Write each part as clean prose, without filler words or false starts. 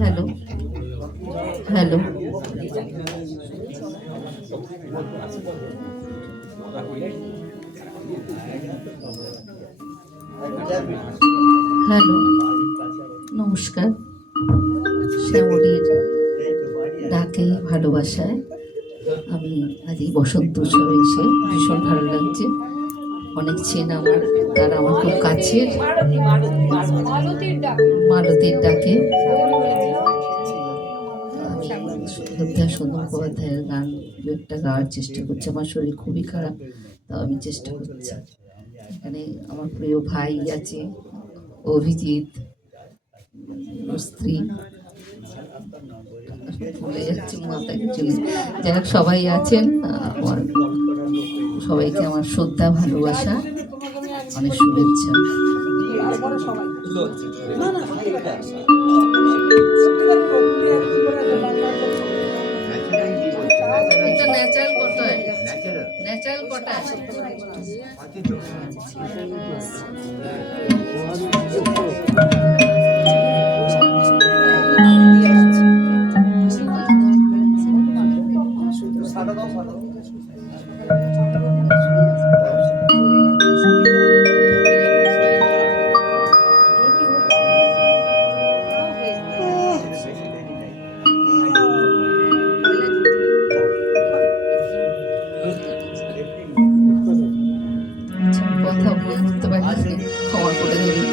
Hello hello hello নমস্কার। শ্যামলীর ডাকে ভালোবাসায় আমি আজ এই বসন্ত উৎসবে এসে ভীষণ ভালো লাগছে। অনেক চেনা আমার, তারা আমার খুব কাছের। মালতীর ডাকে আমি শ্রদ্ধা সুন্দর মুখোপাধ্যায়ের গান দু একটা গাওয়ার চেষ্টা করছি। আমার শরীর খুবই খারাপ, তাও আমি চেষ্টা করছি। এখানে আমার প্রিয় ভাই আছে অভিজিৎ, স্ত্রী, ভুলে যাচ্ছি মাথায় চলে, যাই হোক সবাই আছেন। আমার সবাইকে আমার শ্রদ্ধা ভালোবাসা, অনেক শুভেচ্ছা। ন্যাচারাল কটায় ন্যাচারাল কটায় কথা বলতে পারি, ক্ষমা করে দেবেন।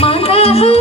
Mother